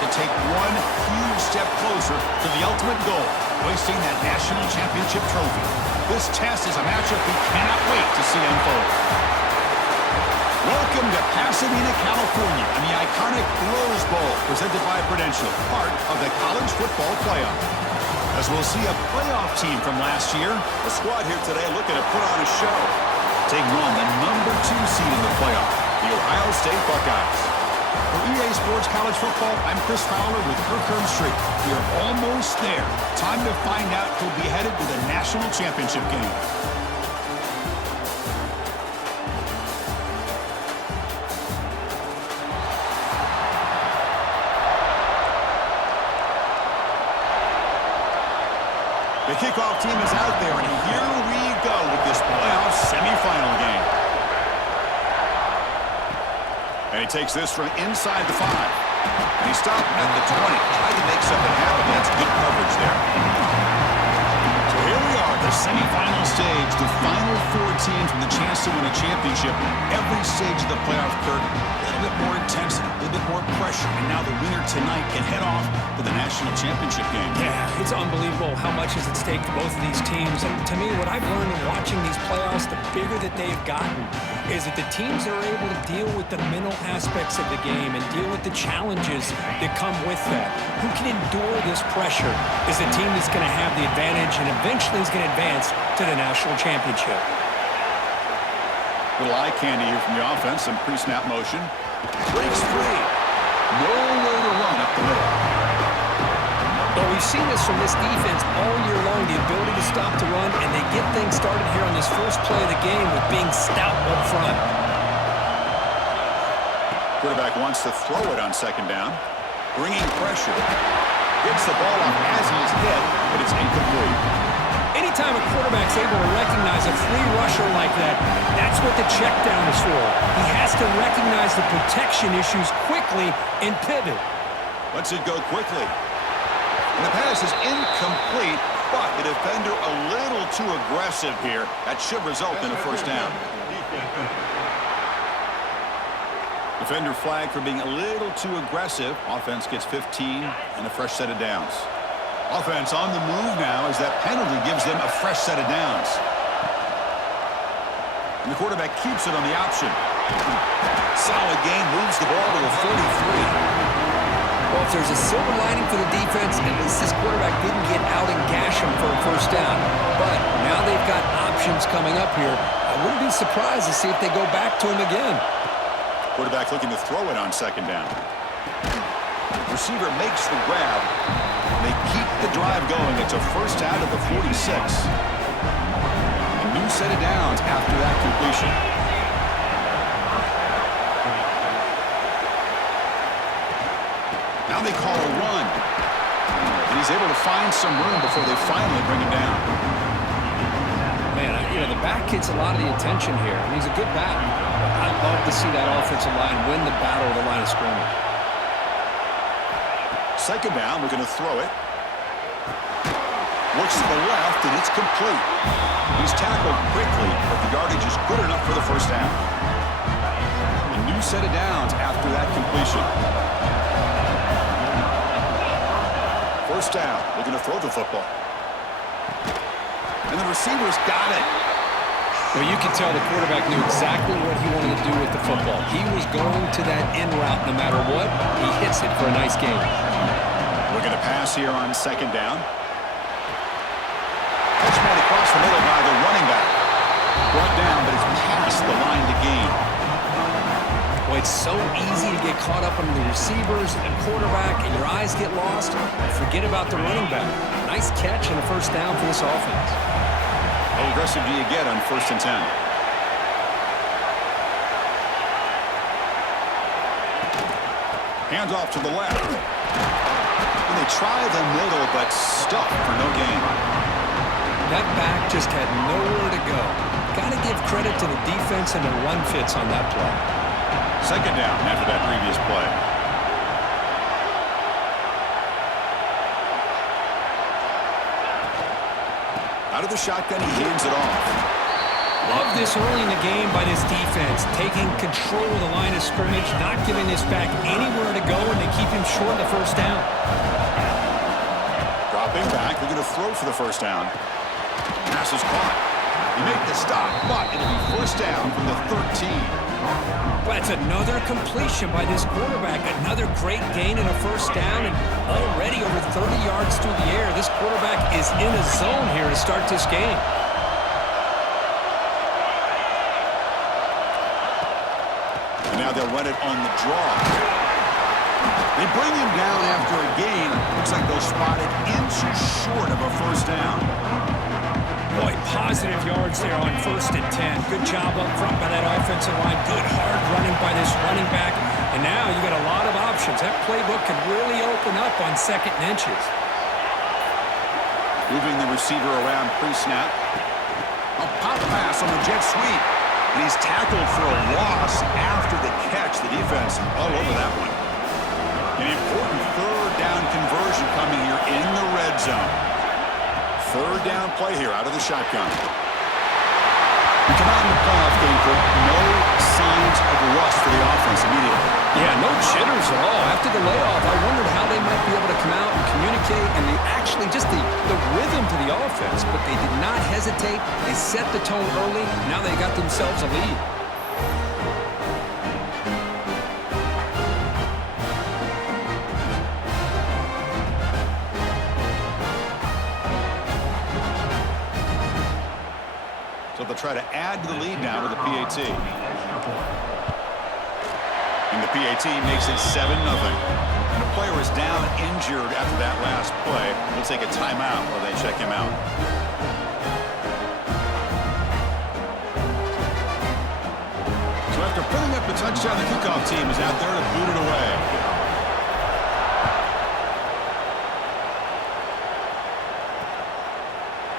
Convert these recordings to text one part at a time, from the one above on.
to take one huge step closer to the ultimate goal, hoisting that national championship trophy. This test is a matchup we cannot wait to see unfold. Welcome to Pasadena, California, and the iconic Rose Bowl presented by Prudential, part of the college football playoff. As we'll see a playoff team from last year, the squad here today looking to put on a show. Taking on the number 2 seed in the playoff, the Ohio State Buckeyes. For EA Sports College Football, I'm Chris Fowler with Kirkland Street. We are almost there. Time to find out who'll be headed to the national championship game. The kickoff team is out there, and here we go with this playoff semifinal game. And he takes this from inside the 5. And he stopped at the 20. Tried to make something happen. That's good coverage there. So here we are, the semifinal stage. The final 4 teams with a chance to win a championship. Every stage of the playoff, Kirk, a little bit more intensity, a little bit more pressure. And now the winner tonight can head off to the national championship game. Yeah, it's unbelievable how much is at stake for both of these teams. And to me, what I've learned in watching these playoffs, the bigger that they've gotten, is that the teams that are able to deal with the mental aspects of the game and deal with the challenges that come with that, who can endure this pressure, is the team that's going to have the advantage and eventually is going to advance to the national championship. Little eye candy here from the offense, some pre-snap motion. Breaks free. No way to run up the middle. Well, we've seen this from this defense all year long, the ability to stop the run, and they get things started here on this first play of the game with being stout up front. Quarterback wants to throw it on second down. Bringing pressure. Gets the ball off as he's hit, but it's incomplete. Anytime a quarterback's able to recognize a free rusher like that, that's what the check down is for. He has to recognize the protection issues quickly and pivot. Lets it go quickly. And the pass is incomplete, but the defender a little too aggressive here. That should result in a first down. Defender flagged for being a little too aggressive. Offense gets 15 and a fresh set of downs. Offense on the move now as that penalty gives them a fresh set of downs. And the quarterback keeps it on the option. Solid gain, moves the ball to a 43. Well, if there's a silver lining for the defense, at least this quarterback didn't get out and gash him for a first down. But now they've got options coming up here. I wouldn't be surprised to see if they go back to him again. Quarterback looking to throw it on second down. Receiver makes the grab. They keep the drive going. It's a first out of the 46. A new set of downs after that completion. Now they call a run. And he's able to find some room before they finally bring him down. Man, the back gets a lot of the attention here. I mean, he's a good back. I'd love to see that offensive line win the battle of the line of scrimmage. Second down, we're going to throw it. Looks to the left, and it's complete. He's tackled quickly, but the yardage is good enough for the first down. A new set of downs after that completion. First down, we're going to throw the football. And the receiver's got it. Well, you can tell the quarterback knew exactly what he wanted to do with the football. He was going to that in route no matter what. He hits it for a nice gain. We're going to pass here on second down. Catch made across the middle by the running back. Brought down, but it's past the line to gain. Well, it's so easy to get caught up on the receivers and quarterback, and your eyes get lost. Forget about the running back. Nice catch and a first down for this offense. How aggressive do you get on 1st and 10? Hands off to the left. And they try the middle, but stuck for no gain. That back just had nowhere to go. Got to give credit to the defense and the run fits on that play. Second down after that previous play. Out of the shotgun, he hands it off. Love this early in the game by this defense, taking control of the line of scrimmage, not giving this back anywhere to go, and they keep him short of the first down. Dropping back, they're going to throw for the first down. Pass is caught. He made the stop, but it'll be first down from the 13. Well, that's another completion by this quarterback. Another great gain in a first down, and already over 30 yards through the air. This quarterback is in a zone here to start this game. And now they'll run it on the draw. They bring him down after a gain. Looks like they'll spot it inches short of a first down. Boy, positive yards there on 1st and 10. Good job up front by that offensive line. Good hard running by this running back. And now you got a lot of options. That playbook can really open up on 2nd and inches. Moving the receiver around pre-snap. A pop pass on the jet sweep. And he's tackled for a loss after the catch. The defense all over that one. An important 3rd down conversion coming here in the red zone. 3rd down play here out of the shotgun. We come out in the playoff game, Kirk. No signs of rust for the offense immediately. Yeah, no jitters at all. After the layoff, I wondered how they might be able to come out and communicate and actually just the rhythm to the offense. But they did not hesitate. They set the tone early. Now they got themselves a lead. So they'll try to add to the lead now with the PAT. And the PAT makes it 7-0. And a player is down injured after that last play. We'll take a timeout while they check him out. So after putting up the touchdown, the kickoff team is out there to boot it away.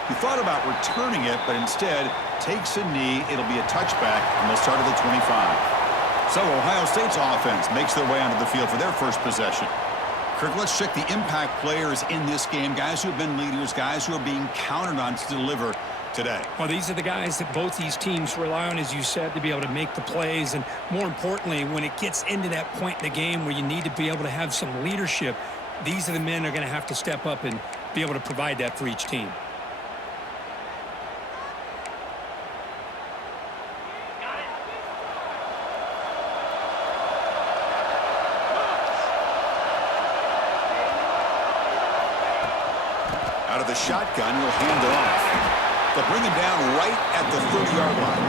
He thought about returning it, but instead takes a knee. It'll be a touchback, and they'll start at the 25. So Ohio State's offense makes their way onto the field for their first possession. Kirk, let's check the impact players in this game, guys who have been leaders, guys who are being counted on to deliver today. Well, these are the guys that both these teams rely on, as you said, to be able to make the plays. And more importantly, when it gets into that point in the game where you need to be able to have some leadership, these are the men that are going to have to step up and be able to provide that for each team. Out of the shotgun, he'll hand it off. They'll bring him down right at the 30-yard line.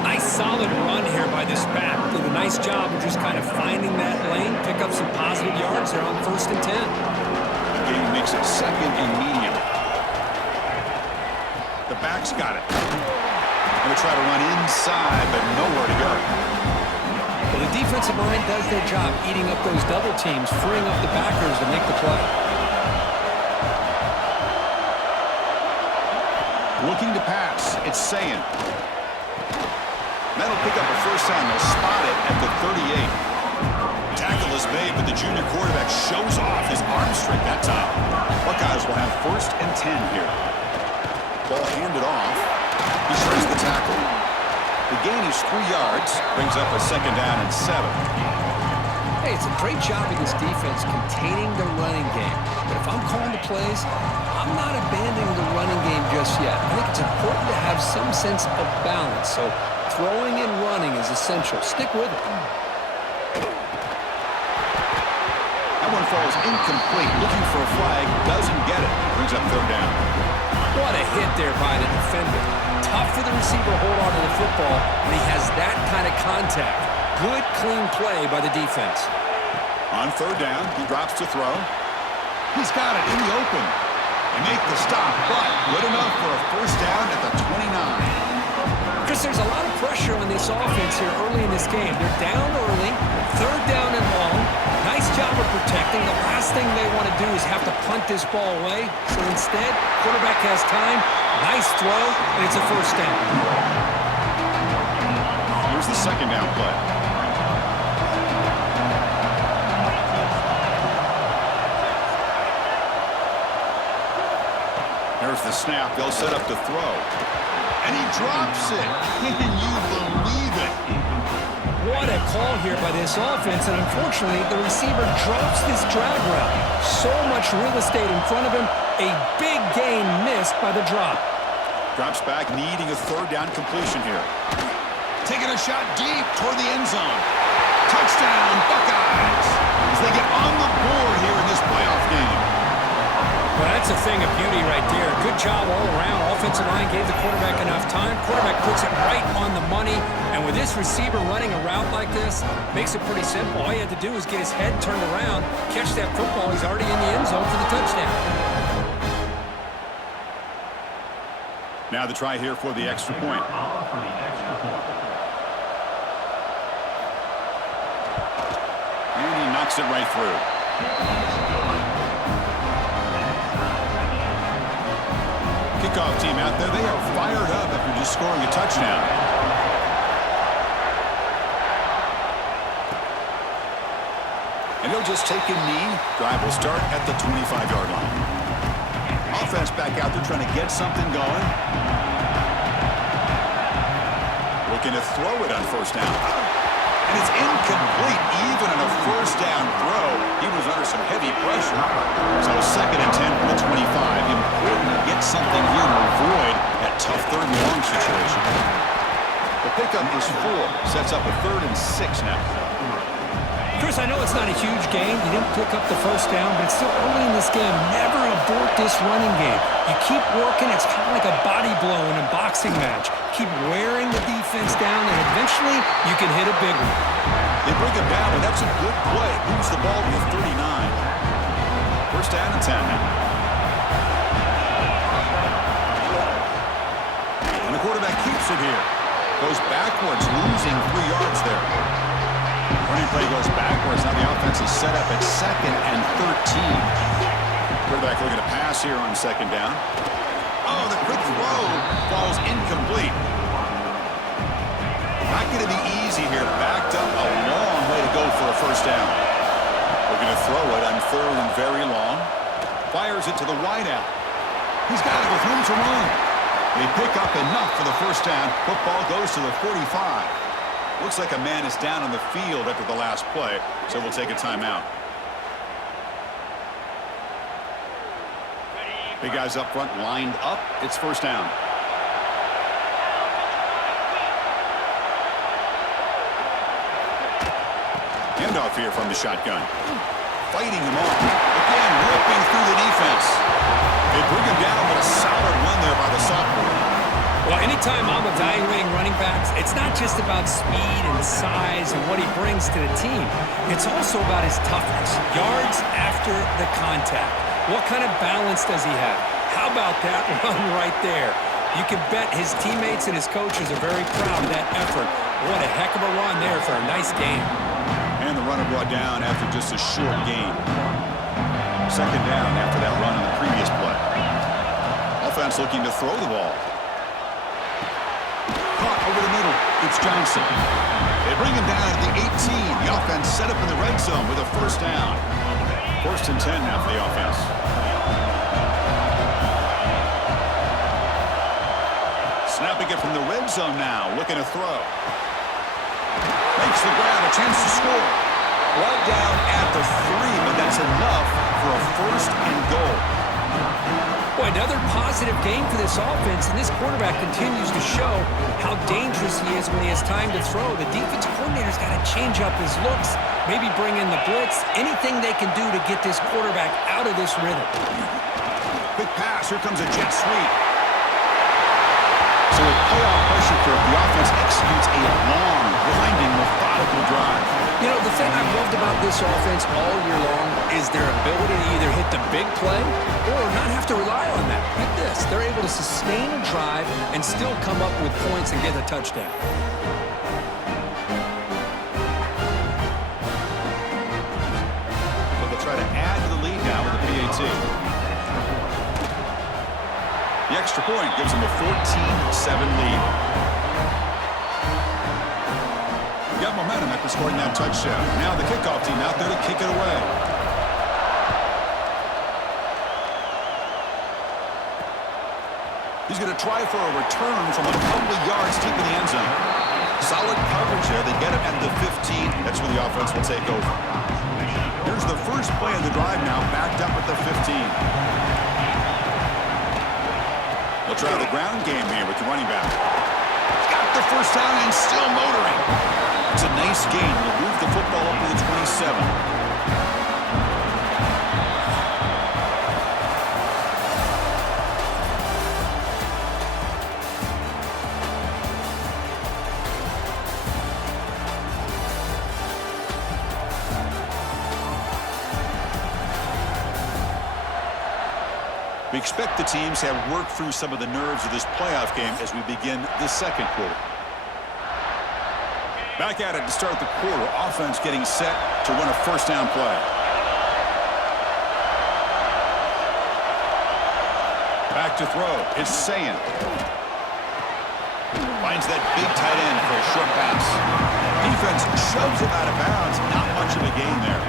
Nice solid run here by this back. Did a nice job of just kind of finding that lane, pick up some positive yards there on 1st and 10. The game makes it 2nd and medium. The back's got it. Going to try to run inside, but nowhere to go. Well, the defensive line does their job eating up those double teams, freeing up the backers to make the play. Looking to pass. It's Sayin. That'll pick up a first down. They'll spot it at the 38. Tackle is made, but the junior quarterback shows off his arm strength that time. Buckeyes will have 1st and 10 here. Ball handed off. He shreds the tackle. The gain is 3 yards. Brings up a 2nd down and 7. Hey, it's a great job of this defense containing the running game. But if I'm calling the plays, I'm not abandoning the running game just yet. I think it's important to have some sense of balance. So throwing and running is essential. Stick with it. That one falls incomplete. Looking for a flag. Doesn't get it. Brings up 3rd down. What a hit there by the defender. Tough for the receiver to hold on to the football when he has that kind of contact. Good, clean play by the defense. On 3rd down, he drops to throw. He's got it in the open. They make the stop, but good enough for a first down at the 29. Chris, there's a lot of pressure on this offense here early in this game. They're down early, 3rd down and long. Nice job of protecting. The last thing they want to do is have to punt this ball away. So instead, quarterback has time. Nice throw, and it's a first down. Here's the 2nd down play. Here's the snap. They'll set up to throw. And he drops it. Can you believe it? What a call here by this offense, and unfortunately, the receiver drops this drag route. So much real estate in front of him, a big gain missed by the drop. Drops back, needing a third down completion here. Taking a shot deep toward the end zone. Touchdown, Buckeyes, as they get on the board here in this playoff game. Well, that's a thing of beauty right there. Good job all around. Offensive line gave the quarterback enough time. Quarterback puts it right on the money. And with this receiver running a route like this, makes it pretty simple. All you had to do was get his head turned around, catch that football. He's already in the end zone for the touchdown. Now the try here for the extra point. And he knocks it right through. Kickoff team out there, they are fired up after just scoring a touchdown. And he'll just take a knee. Drive will start at the 25-yard line. Offense back out there trying to get something going. Looking to throw it on first down. And it's incomplete even on a first down throw. He was under some heavy pressure. So 2nd and 10 from the 25. Important to get something here to avoid that tough 3rd and long situation. The pickup is 4. Sets up a 3rd and 6 now. Chris, I know it's not a huge gain. You didn't pick up the first down, but it's still early in this game. Never abort this running game. You keep working. It's kind of like a body blow in a boxing match. Keep wearing the defense down, and eventually you can hit a big one. They bring him down, but that's a good play. Moves the ball to the 39. First down and 10 now. And the quarterback keeps it here. Goes backwards, losing 3 yards there. Running play goes backwards. Now the offense is set up at 2nd and 13. Quarterback looking to pass here on 2nd down. Oh, the quick throw falls incomplete. Not going to be easy here. Backed up a long way to go for a first down. Looking to throw it on 3rd and very long. Fires it to the wideout. He's got it with room to run. They pick up enough for the first down. Football goes to the 45. Looks like a man is down on the field after the last play, so we'll take a timeout. Big guys up front lined up. It's first down. Handoff here from the shotgun. Fighting him off. Again, ripping through the defense. They bring him down, but a solid run there by the sophomore. Well, anytime I'm evaluating running backs, it's not just about speed and size and what he brings to the team. It's also about his toughness. Yards after the contact. What kind of balance does he have? How about that run right there? You can bet his teammates and his coaches are very proud of that effort. What a heck of a run there for a nice game. And the runner brought down after just a short gain. 2nd down after that run on the previous play. Offense looking to throw the ball. Caught over the middle. It's Johnson. They bring him down at the 18. The offense set up in the red zone with a first down. 1st and 10 now for the offense. Snapping it from the red zone now. Looking to throw. Makes the grab. A chance to score. Right down at the 3, but that's enough for a 1st and goal. Boy, another positive game for this offense, and this quarterback continues to show how dangerous he is when he has time to throw. The defensive coordinator's got to change up his looks, maybe bring in the blitz, anything they can do to get this quarterback out of this rhythm. Quick pass. Here comes a jet sweep. So with playoff pressure curve, the offense executes a long, grinding, methodical drive. You know, the thing I've loved about this offense all year long is their ability to either hit the big play or not have to rely on that. Like this, they're able to sustain a drive and still come up with points and get a touchdown. So they'll try to add to the lead now with the PAT. The extra point gives them a 14-7 lead. Got momentum after scoring that touchdown. Now the kickoff team out there to kick it away. He's going to try for a return from a couple of yards deep in the end zone. Solid coverage there. They get him at the 15. That's where the offense will take over. Here's the first play of the drive now, backed up at the 15. We'll try the ground game here with the running back. Got the first down and still motoring. It's a nice gain. We'll move the football up to the 27. We expect the teams have worked through some of the nerves of this playoff game as we begin the second quarter. Back at it to start the quarter. Offense getting set to run a first down play. Back to throw. It's Sayin. Finds that big tight end for a short pass. Defense shoves him out of bounds. Not much of a gain there.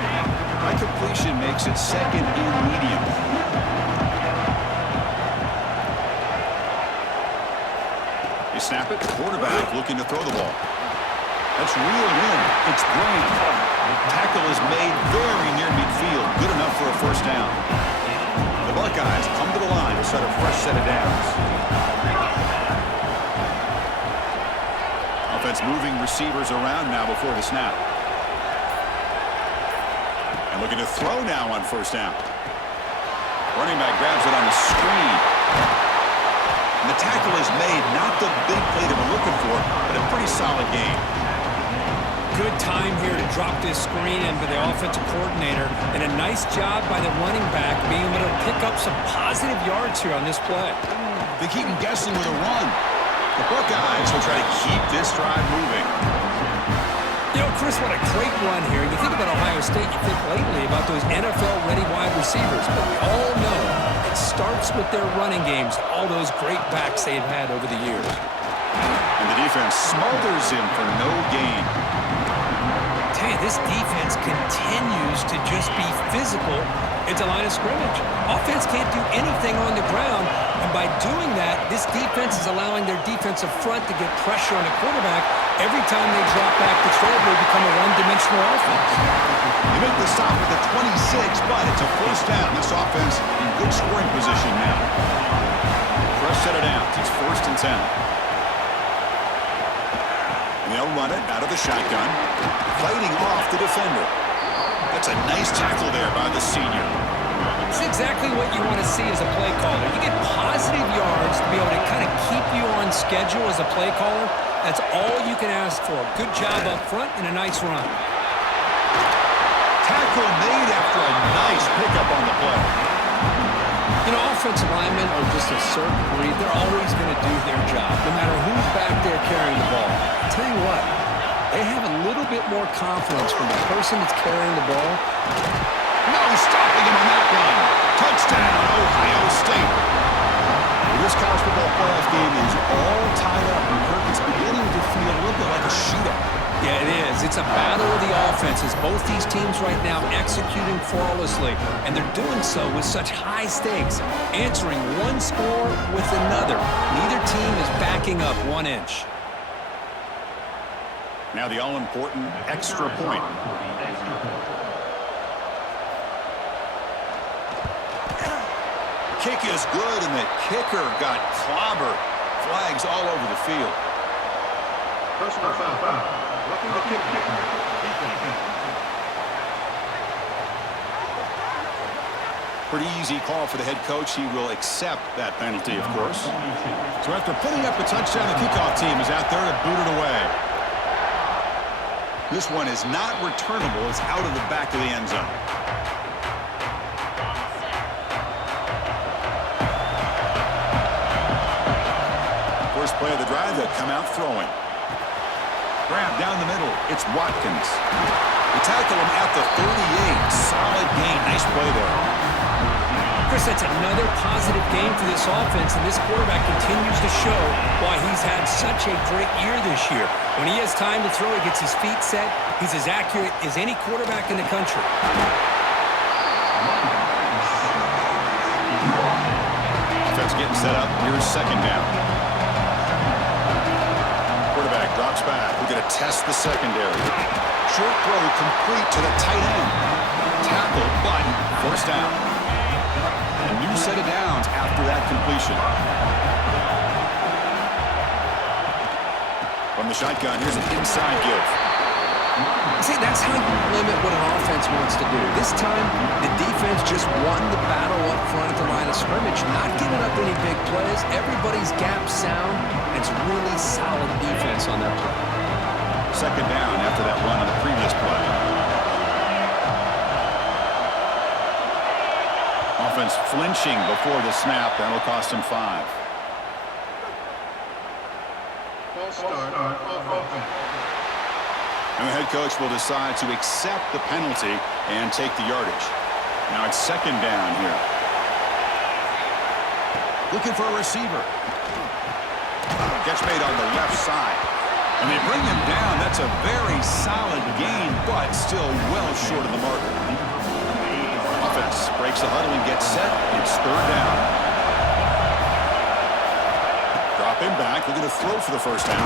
High completion makes it second and medium. They snap it. Quarterback looking to throw the ball. That's reeled in. It's Graham. Tackle is made very near midfield. Good enough for a first down. The Buckeyes come to the line to set a fresh set of downs. Offense moving receivers around now before the snap. And looking to throw now on first down. Running back grabs it on the screen. And the tackle is made. Not the big play that we're looking for, but a pretty solid game. Good time here to drop this screen in for the offensive coordinator, and a nice job by the running back being able to pick up some positive yards here on this play. They keep him guessing with a run. The Buckeyes will try to keep this drive moving. You know, Chris, what a great run here. You think about Ohio State, you think lately about those NFL-ready wide receivers, but we all know it starts with their running games, all those great backs they've had over the years. And the defense smothers him for no gain. Hey, this defense continues to just be physical at the line of scrimmage. Offense can't do anything on the ground, and by doing that, this defense is allowing their defensive front to get pressure on the quarterback. Every time they drop back to throw, they become a one-dimensional offense. They make the stop at the 26, but it's a first down. This offense in good scoring position now. Fresh set of downs. It's 1st and 10. They'll run it out of the shotgun, fighting off the defender. That's a nice tackle there by the senior. It's exactly what you want to see as a play caller. You get positive yards to be able to kind of keep you on schedule as a play caller. That's all you can ask for. Good job up front and a nice run. Tackle made after a nice pickup on the play. You know, offensive linemen are just a certain breed. They're always going to do their job, no matter who's back there carrying the ball. I'll tell you what, they have a little bit more confidence from the person that's carrying the ball. No stopping him on that run. Touchdown, Ohio State. Well, this college football playoff game is all tied up, and Kirk, it's beginning to feel a little bit like a shootout. Yeah, it is. It's a battle of the offenses. Both these teams right now executing flawlessly, and they're doing so with such high stakes, answering one score with another. Neither team is backing up 1 inch. Now the all-important extra point. Kick is good, and the kicker got clobbered. Flags all over the field. Personal foul. Looking to kick. Pretty easy call for the head coach. He will accept that penalty, of course. So after putting up a touchdown, the kickoff team is out there to boot it away. This one is not returnable. It's out of the back of the end zone. First play of the drive, they'll come out throwing. Grab down the middle. It's Watkins. They tackle him at the 38. Solid gain. Nice play there. Chris, that's another positive game for this offense, and this quarterback continues to show why he's had such a great year this year. When he has time to throw, he gets his feet set. He's as accurate as any quarterback in the country. Offense getting set up. Here's second down. Quarterback drops back. We're going to test the secondary. Short throw complete to the tight end. Tackle, but first down. A new set of downs after that completion. From the shotgun, here's an inside give. See, that's how you limit what an offense wants to do. This time, the defense just won the battle up front at the line of scrimmage, not giving up any big plays. Everybody's gap sound. It's really solid defense on that play. Second down after that run on the previous play. Offense flinching before the snap. That'll cost him 5. False start on offense. And the head coach will decide to accept the penalty and take the yardage. Now it's second down here. Looking for a receiver. Catch made on the left side. And they bring him down. That's a very solid gain, but still well short of the marker. Offense breaks the huddle and gets set. It's third down. Dropping back, looking to throw for the first down.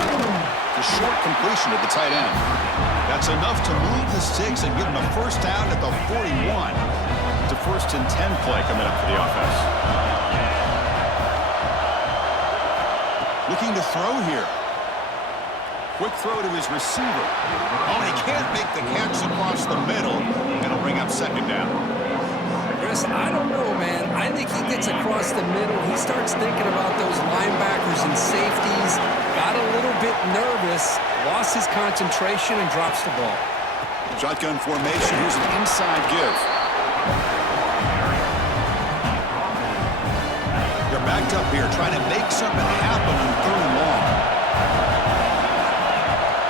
The short completion to the tight end. That's enough to move the sticks and give them a first down at the 41. It's a 1st and 10 play coming up for the offense. Looking to throw here. Quick throw to his receiver. Oh, and he can't make the catch across the middle. It'll bring up second down. Chris, I don't know, man. I think he gets across the middle. He starts thinking about those linebackers and safeties. Got a little bit nervous, lost his concentration, and drops the ball. Shotgun formation. Here's an inside give. They're backed up here, trying to make something happen on third and long.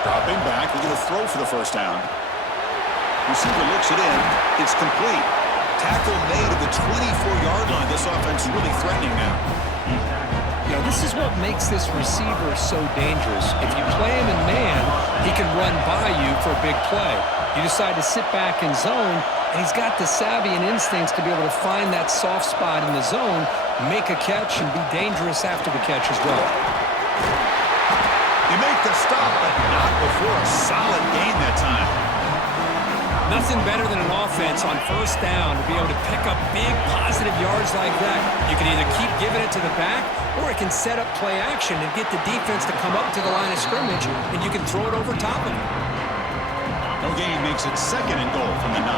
Dropping back. We're going to throw for the first down. Receiver looks it in. It's complete. Tackle made at the 24-yard line. This offense is really threatening now. You know, this is what makes this receiver so dangerous. If you play him in man, he can run by you for a big play. You decide to sit back in zone, and he's got the savvy and instincts to be able to find that soft spot in the zone, make a catch, and be dangerous after the catch as well. You make the stop, but not before a solid gain that time. Nothing better than an offense on first down to be able to pick up big positive yards like that. You can either keep giving it to the back, or it can set up play action and get the defense to come up to the line of scrimmage, and you can throw it over top of it. No gain makes it second and goal from the 9.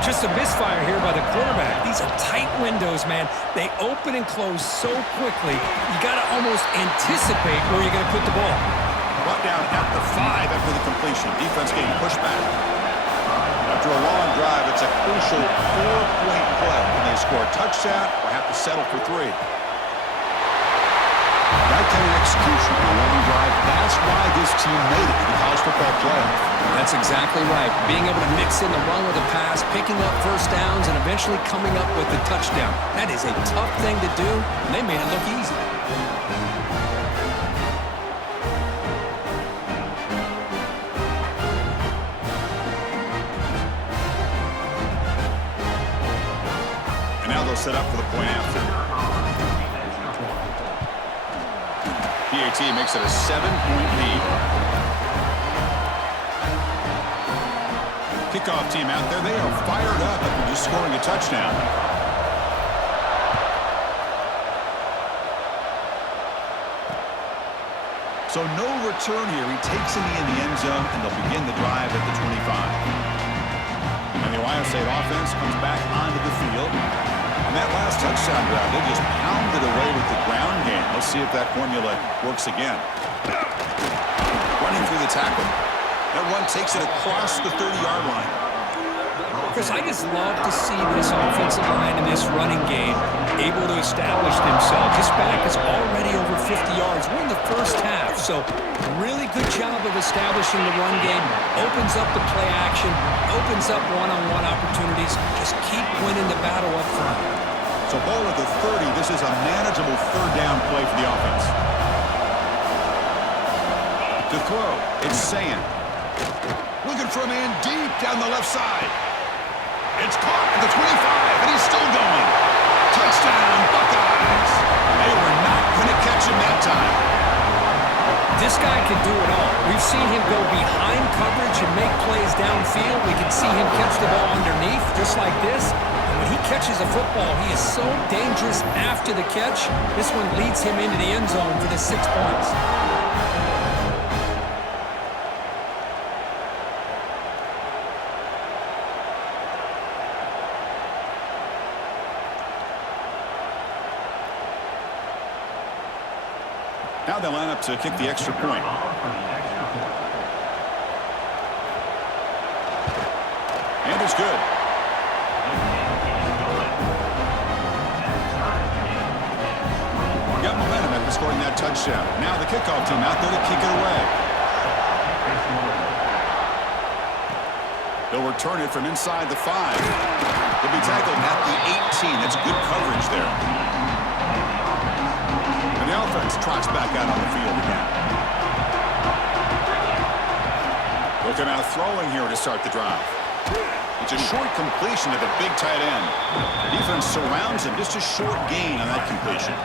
Just a misfire here by the quarterback. These are tight windows, man. They open and close so quickly, you got to almost anticipate where you're going to put the ball. Brought down at the 5 after the completion. Defense getting pushed back. After a long drive, it's a crucial 4-point play. When they score a touchdown or have to settle for 3. That kind of execution on a long drive, that's why this team made it to the college football playoff. That's exactly right. Being able to mix in the run with a pass, picking up first downs, and eventually coming up with a touchdown. That is a tough thing to do, and they made it look easy. Set up for the point after. PAT makes it a 7-point lead. Kickoff team out there, they are fired up after just scoring a touchdown. So no return here. He takes it in the end zone, and they'll begin the drive at the 25. And the Ohio State offense comes back onto the field. On that last touchdown drive, they just pounded away with the ground game. Let's see if that formula works again. Running through the tackle. That run takes it across the 30-yard line. Chris, I just love to see this offensive line in this running game able to establish themselves. This back is already over 50 yards. We're in the first half, so really good job of establishing the run game. Opens up the play action, opens up one-on-one opportunities. Just keep winning the battle up front. So ball at the 30. This is a manageable third down play for the offense. To throw, it's Sayin. Looking for a man deep down the left side. It's caught at the 25, and he's still going. Touchdown, Buckeyes. They guy can do it all. We've seen him go behind coverage and make plays downfield. We can see him catch the ball underneath, just like this. And when he catches a football, he is so dangerous after the catch. This one leads him into the end zone for the 6 points. Now they line up to kick the extra point. And it's good. Got momentum after scoring that touchdown. Now the kickoff team out there to kick it away. They'll return it from inside the 5. They'll be tackled at the 18. That's good coverage there. And the offense trots back out on the field again. Looking out throwing here to start the drive. It's a short completion to the big tight end. The defense surrounds him. Just a short gain on that completion.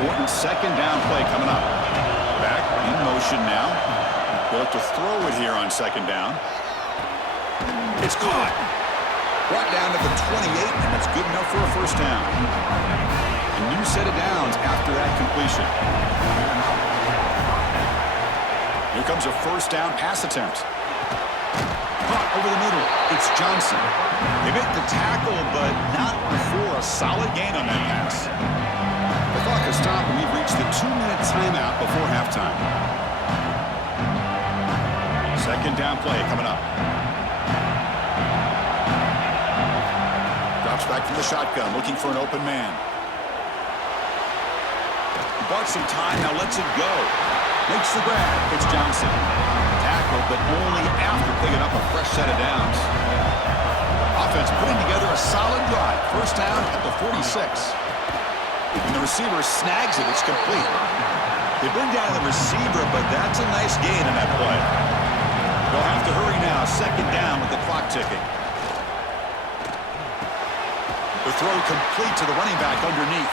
Important second down play coming up. Back in motion now. They'll have to throw it here on second down. It's caught. Brought down to the 28, and that's good enough for a first down. A new set of downs after that completion. Here comes a first down pass attempt. Caught over the middle. It's Johnson. They make the tackle, but not before a solid gain on that pass. The clock has stopped, and we've reached the 2-minute timeout before halftime. Second down play coming up. Drops back from the shotgun, looking for an open man. Bought some time, now lets it go. Makes the grab. It's Johnson. Tackled, but only after picking up a fresh set of downs. Offense putting together a solid drive. First down at the 46. And the receiver snags it. It's complete. They bring down the receiver, but that's a nice gain in that play. They'll have to hurry now. Second down with the clock ticking. The throw complete to the running back underneath.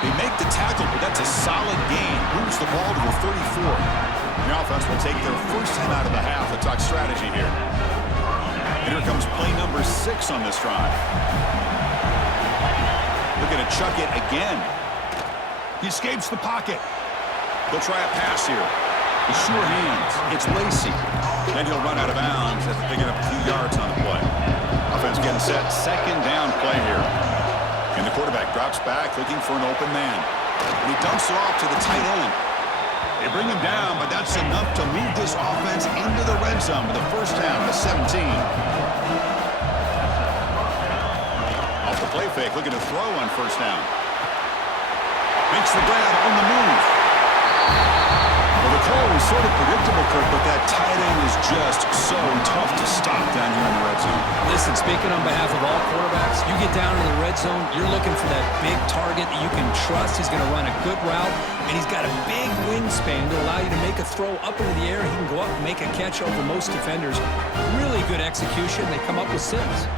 They make the tackle, but that's a solid gain. Moves the ball to the 34. The offense will take their first time out of the half. Let's talk strategy here. And here comes play number 6 on this drive. Looking to chuck it again. He escapes the pocket. They'll try a pass here. The sure hands. It's Lacey. Then he'll run out of bounds after picking up a few yards on the play. Offense getting set. Second down play here. And the quarterback drops back looking for an open man. And he dumps it off to the tight end. They bring him down, but that's enough to move this offense into the red zone with the first down to 17. Off the play fake, looking to throw on first down. Makes the grab on the move. Well, the call was sort of predictable, Kirk, but that tight end is just so tough to stop down here in the red zone. Listen, speaking on behalf of all quarterbacks, you get down in the red zone, you're looking for that big target that you can trust. He's going to run a good route, and he's got a big wingspan to allow you to make a throw up into the air. He can go up and make a catch over most defenders. Really good execution. They come up with Sims.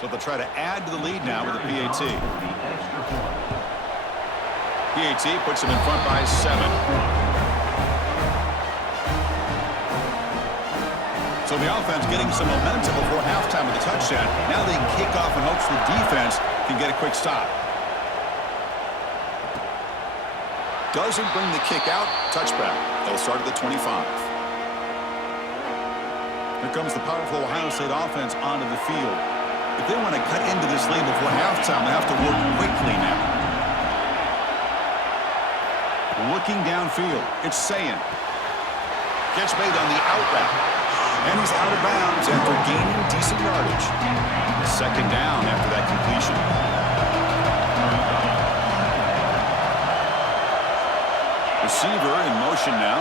So they'll try to add to the lead now with a PAT. PAT puts them in front by 7. So the offense getting some momentum before halftime with a touchdown. Now they kick off in hopes the defense can get a quick stop. Doesn't bring the kick out. Touchback. They'll start at the 25. Here comes the powerful Ohio State offense onto the field. If they want to cut into this lead before halftime, they have to work quickly now. Looking downfield, it's Sayin. Catch made on the out route. And he's out of bounds after gaining decent yardage. Second down after that completion. Receiver in motion now.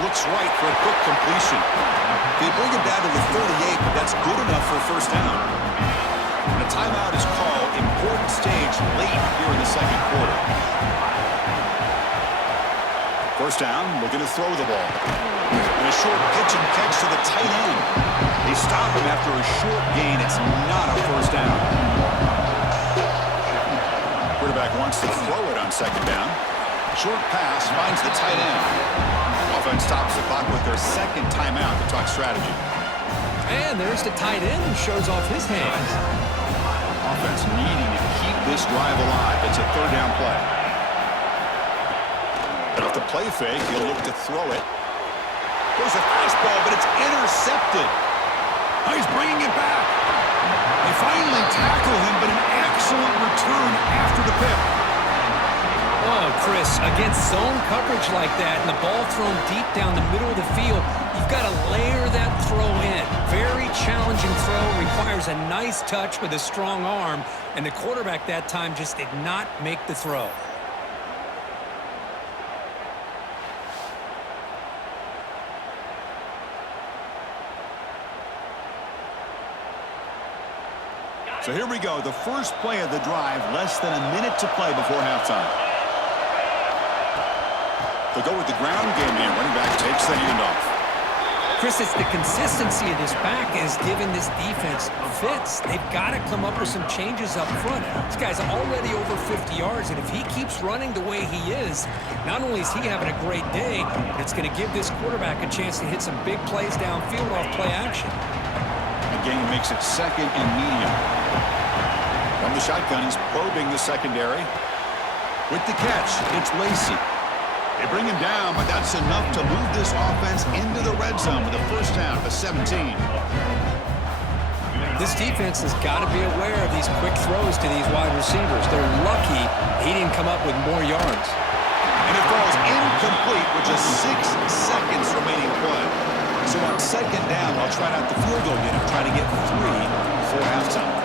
Looks right for a quick completion. They bring it down to the 38, but that's good enough for a first down. And a timeout is called. Important stage late here in the second quarter. First down, looking to throw the ball. And a short pitch and catch to the tight end. They stop him after a short gain. It's not a first down. Quarterback wants to throw it on second down. Short pass finds the tight end. Offense stops the clock with their second timeout to talk strategy. And there's the tight end who shows off his hands. Offense needing to keep this drive alive. It's a third down play. And off the play fake, he'll look to throw it. There's a fastball, but it's intercepted. Oh, he's bringing it back. They finally tackle him, but an excellent return after the pick. Oh, Chris, against zone coverage like that and the ball thrown deep down the middle of the field, you've got to layer that throw in. Very challenging throw, requires a nice touch with a strong arm, and the quarterback that time just did not make the throw. So here we go, the first play of the drive, less than a minute to play before halftime. They'll go with the ground game here. Running back takes the handoff. Chris, it's the consistency of this back is giving this defense fits. They've got to come up with some changes up front. This guy's already over 50 yards, and if he keeps running the way he is, not only is he having a great day, but it's going to give this quarterback a chance to hit some big plays downfield off play action. Again, makes it second and medium. From the shotgun, he's probing the secondary. With the catch, it's Lacey. They bring him down, but that's enough to move this offense into the red zone with a first down to 17. This defense has got to be aware of these quick throws to these wide receivers. They're lucky he didn't come up with more yards. And it falls incomplete with just 6 seconds remaining play. So on second down, I'll try out the field goal unit, try to get 3 before halftime.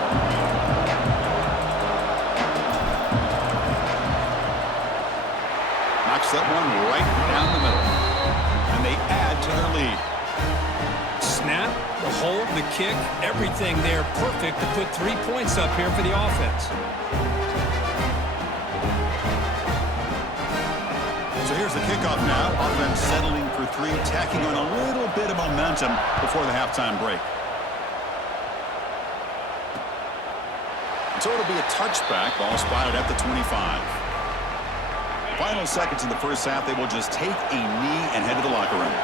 Knocks that one right down the middle. And they add to their lead. Snap, the hold, the kick, everything there perfect to put 3 points up here for the offense. So here's the kickoff now. Offense settling for 3, tacking on a little bit of momentum before the halftime break. So it'll be a touchback. Ball spotted at the 25. Final seconds in the first half, they will just take a knee and head to the locker room.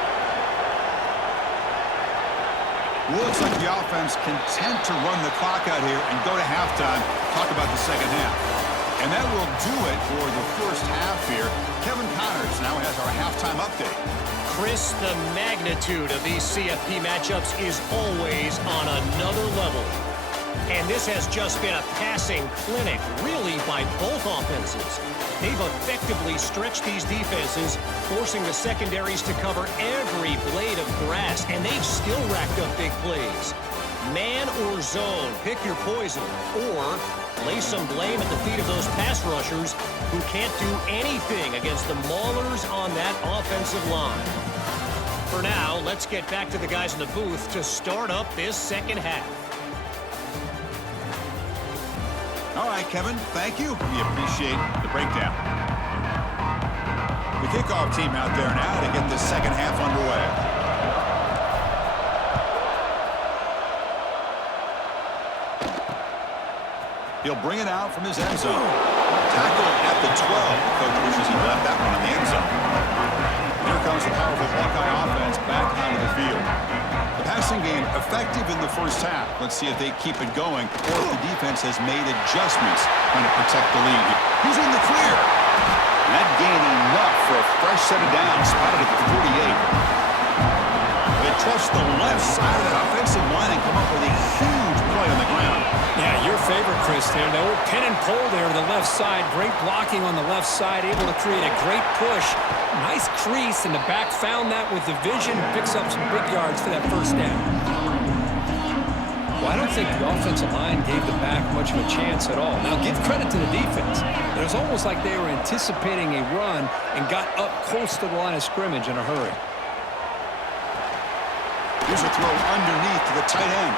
Looks like the offense content to run the clock out here and go to halftime. Talk about the second half. And that will do it for the first half here. Kevin Connors now has our halftime update. Chris, the magnitude of these CFP matchups is always on another level. And this has just been a passing clinic, really, by both offenses. They've effectively stretched these defenses, forcing the secondaries to cover every blade of grass, and they've still racked up big plays. Man or zone, pick your poison, or lay some blame at the feet of those pass rushers who can't do anything against the maulers on that offensive line. For now, let's get back to the guys in the booth to start up this second half. All right, Kevin, thank you. We appreciate the breakdown. The kickoff team out there now to get the second half underway. He'll bring it out from his end zone. Tackle at the 12. Coach wishes he left that one in the end zone. Here comes the powerful Buckeye offense back onto the field. The passing game effective in the first half. Let's see if they keep it going or if the defense has made adjustments trying to protect the lead. He's in the clear. And that gained enough for a fresh set of downs, spotted at the 48. They trust the left side of that offensive line and come up with a huge play on the ground. Yeah, your favorite, Chris, there. The old pin and pull there to the left side. Great blocking on the left side, able to create a great push. Nice crease, and the back found that with the vision. Picks up some big yards for that first down. Well, I don't think the offensive line gave the back much of a chance at all. Now, give credit to the defense. It was almost like they were anticipating a run and got up close to the line of scrimmage in a hurry. Here's a throw underneath to the tight end.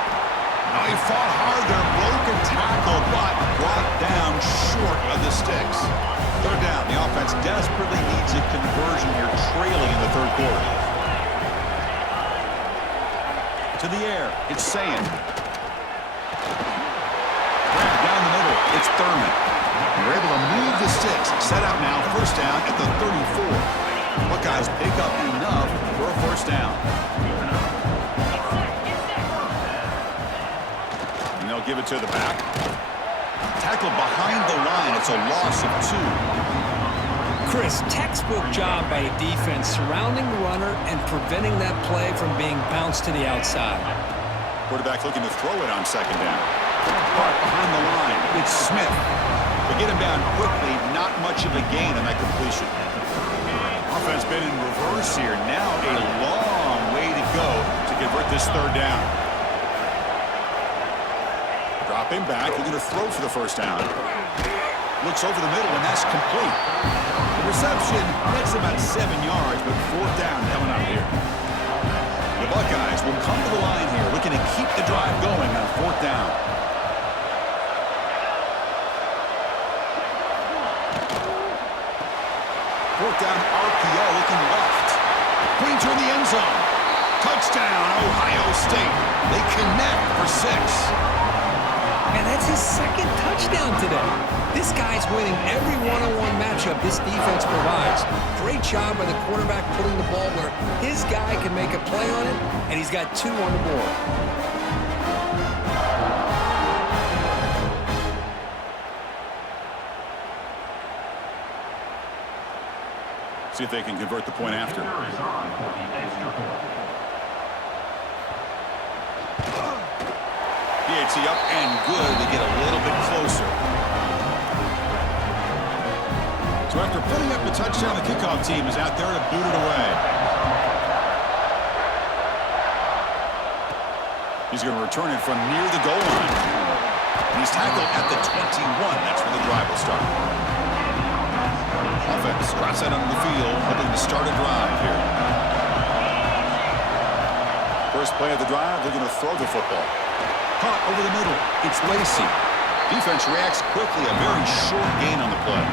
Now he fought hard there, broken tackle, but brought down short of the sticks. Third down, the offense desperately needs a conversion here, trailing in the third quarter. To the air, it's Sayin. Grab down the middle, it's Thurman. They're able to move the sticks. Set up now, first down at the 34. Buckeyes pick up enough for a first down. And they'll give it to the back. Tackled behind the line. It's a loss of 2. Chris, textbook job by a defense surrounding the runner and preventing that play from being bounced to the outside. Quarterback looking to throw it on second down. Part behind the line. It's Smith. They get him down quickly. Not much of a gain on that completion. Offense been in reverse here. Now a long way to go to convert this third down. Drop him back. Looking to throw for the first down. Looks over the middle, and that's complete. The reception gets about 7 yards, but fourth down coming up here. The Buckeyes will come to the line here, looking to keep the drive going on fourth down. Fourth down, RPO looking left. Clean toward the end zone. Touchdown, Ohio State. They connect for 6. And that's his second touchdown today. This guy's winning every one-on-one matchup this defense provides. Great job by the quarterback putting the ball where his guy can make a play on it, and he's got 2 on the board. See if they can convert the point after. PHC up and good. They get a little bit closer. So after putting up the touchdown, the kickoff team is out there to boot it away. He's going to return it from near the goal line. And he's tackled at the 21. That's where the drive will start. Offense drops that onto the field, hoping to start a drive here. First play of the drive, they're going to throw the football. Caught over the middle. It's Lacey. Defense reacts quickly. A very short gain on the play.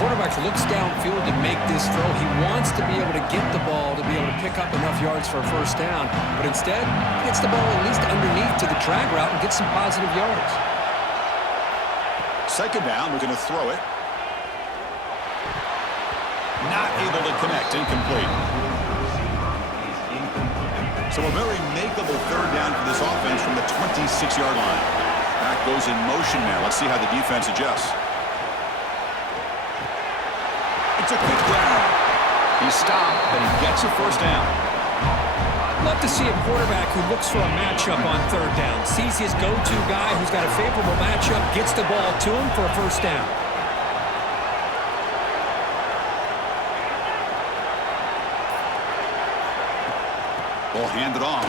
Quarterback looks downfield to make this throw. He wants to be able to get the ball to be able to pick up enough yards for a first down. But instead, he gets the ball at least underneath to the drag route and gets some positive yards. Second down, we're going to throw it. Not able to connect. Incomplete. So a very makeable third down for this offense from the 26-yard line. Back goes in motion now. Let's see how the defense adjusts. It's a quick grab. He stopped, but he gets a first down. Love to see a quarterback who looks for a matchup on third down. Sees his go-to guy who's got a favorable matchup, gets the ball to him for a first down. Ball handed off.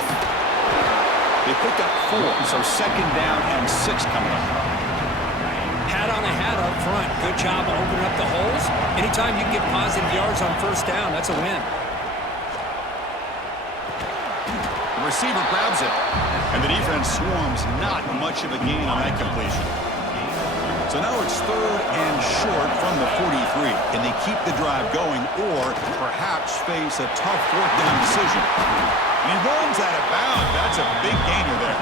They picked up 4, so second down and 6 coming up. Hat on a hat up front. Good job of opening up the holes. Anytime you can get positive yards on first down, that's a win. The receiver grabs it, and the defense swarms. Not much of a gain on that completion. So now it's third and short from the 43. Can they keep the drive going or perhaps face a tough fourth down decision? And he runs out of bounds. That's a big gainer there.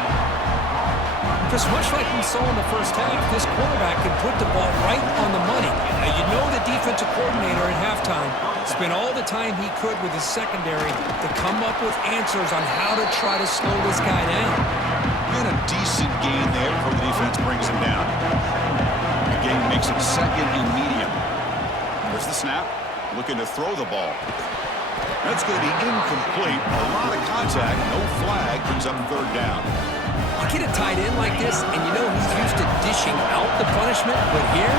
Just much like we saw in the first half, this quarterback can put the ball right on the money. Now, you know the defensive coordinator at halftime spent all the time he could with his secondary to come up with answers on how to try to slow this guy down. And a decent gain there before the defense brings him down. The gain makes it second and medium. There's the snap. Looking to throw the ball. That's going to be incomplete. A lot of contact. No flag. Brings up third down. You get a tight end like this, and you know he's used to dishing out the punishment, but here,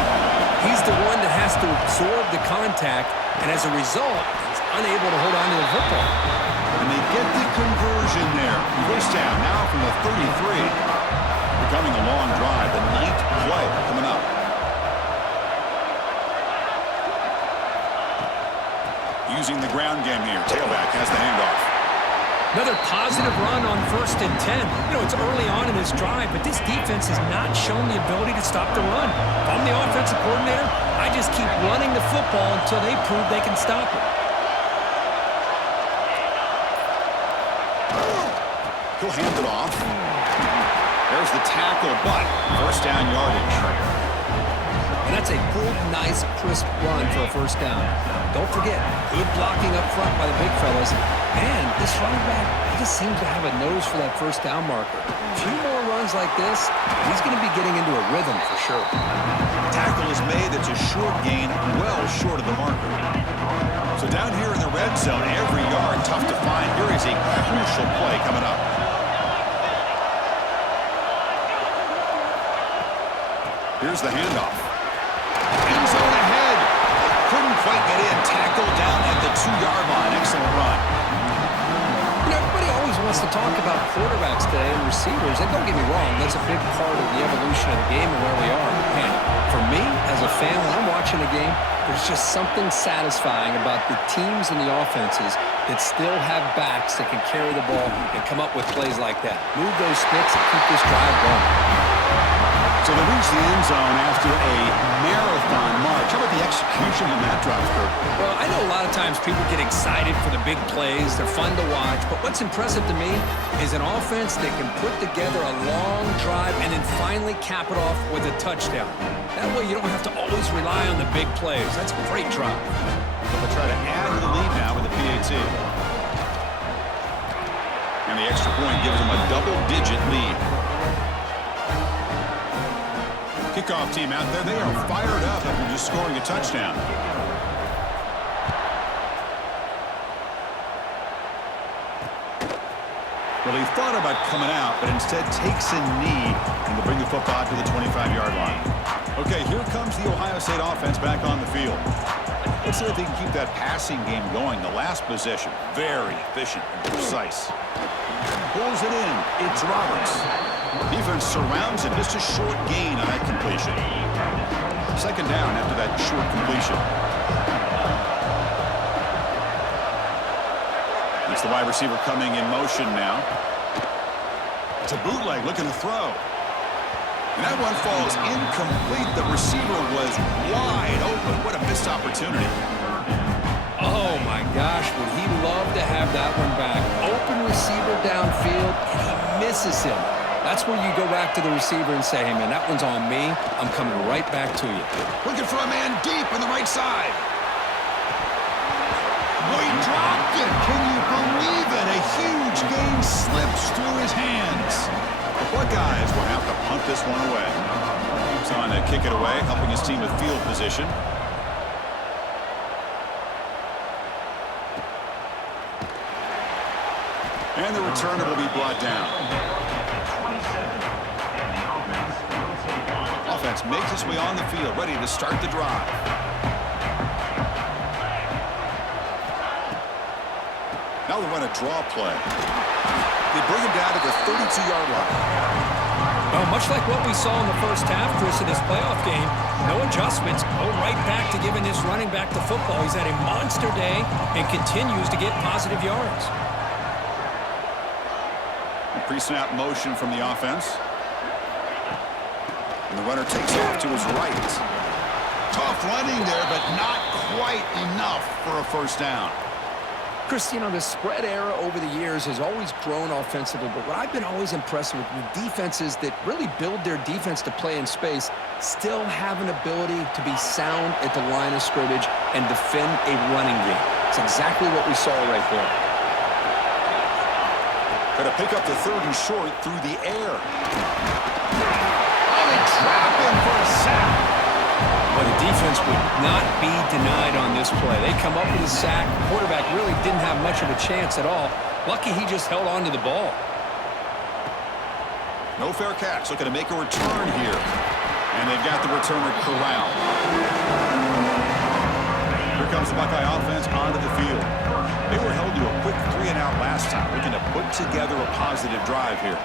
he's the one that has to absorb the contact, and as a result, he's unable to hold on to the football. And they get the conversion there. First down now from the 33. Becoming a long drive. The 9th play coming up. Using the ground game here. Tailback has the handoff. Another positive run on 1st and 10. You know, it's early on in this drive, but this defense has not shown the ability to stop the run. If I'm the offensive coordinator, I just keep running the football until they prove they can stop it. He'll hand it off. There's the tackle, but first down yardage. And that's a good, nice, crisp run for a first down. Don't forget, good blocking up front by the big fellas. And this running back, he just seems to have a nose for that first down marker. A few more runs like this, he's going to be getting into a rhythm for sure. Tackle is made. It's a short gain, well short of the marker. So down here in the red zone, every yard tough to find. Here is a crucial play coming up. Here's the handoff. End zone ahead. Couldn't quite get in. Tackle down at the 2-yard line. Excellent run. You know, everybody always wants to talk about quarterbacks today and receivers. And don't get me wrong, that's a big part of the evolution of the game and where we are. Man, for me, as a fan, when I'm watching a game, there's just something satisfying about the teams and the offenses that still have backs that can carry the ball and come up with plays like that. Move those sticks and keep this drive going. So they reach the end zone after a marathon march. How about the execution in that drive, Kurt? Well, I know a lot of times people get excited for the big plays. They're fun to watch. But what's impressive to me is an offense that can put together a long drive and then finally cap it off with a touchdown. That way you don't have to always rely on the big plays. That's a great drive. They'll try to add to the lead now with the PAT. And the extra point gives them a double-digit lead. Kickoff team out there, they are fired up after just scoring a touchdown. Well, he thought about coming out, but instead takes a knee and will bring the football to the 25-yard line. Okay, here comes the Ohio State offense back on the field. Let's see if they can keep that passing game going. The last possession, very efficient and precise. Pulls it in. It's Roberts. Defense surrounds him. Just a short gain on that completion. Second down after that short completion. It's the wide receiver coming in motion now. It's a bootleg looking to throw. And that one falls incomplete. The receiver was wide open. What a missed opportunity. Oh, my gosh, would he love to have that one back. Open receiver downfield, and he misses him. That's where you go back to the receiver and say, hey, man, that one's on me. I'm coming right back to you. Looking for a man deep on the right side. Boy, he dropped it. Can you believe it? A huge gain slips through his hands. The Buckeyes will have to punt this one away. He's on to kick it away, helping his team with field position. And the returner will be brought down. Offense makes its way on the field, ready to start the drive. Now they run a draw play. They bring him down to the 32-yard line. Well, much like what we saw in the first half, Chris, in this playoff game, no adjustments. Go right back to giving this running back the football. He's had a monster day and continues to get positive yards. Pre-snap motion from the offense. And the runner takes off to his right. Tough running there, but not quite enough for a first down. Chris, you know, the spread era over the years has always grown offensively, but what I've been always impressed with defenses that really build their defense to play in space still have an ability to be sound at the line of scrimmage and defend a running game. It's exactly what we saw right there. Got to pick up the third and short through the air. Oh, they trap him for a sack. But the defense would not be denied on this play. They come up with a sack. The quarterback really didn't have much of a chance at all. Lucky he just held on to the ball. No fair catch. Looking to make a return here. And they've got the returner corralled. Here comes the Buckeye offense onto the field. They were held to a quick 3-and-out last time, looking to put together a positive drive here.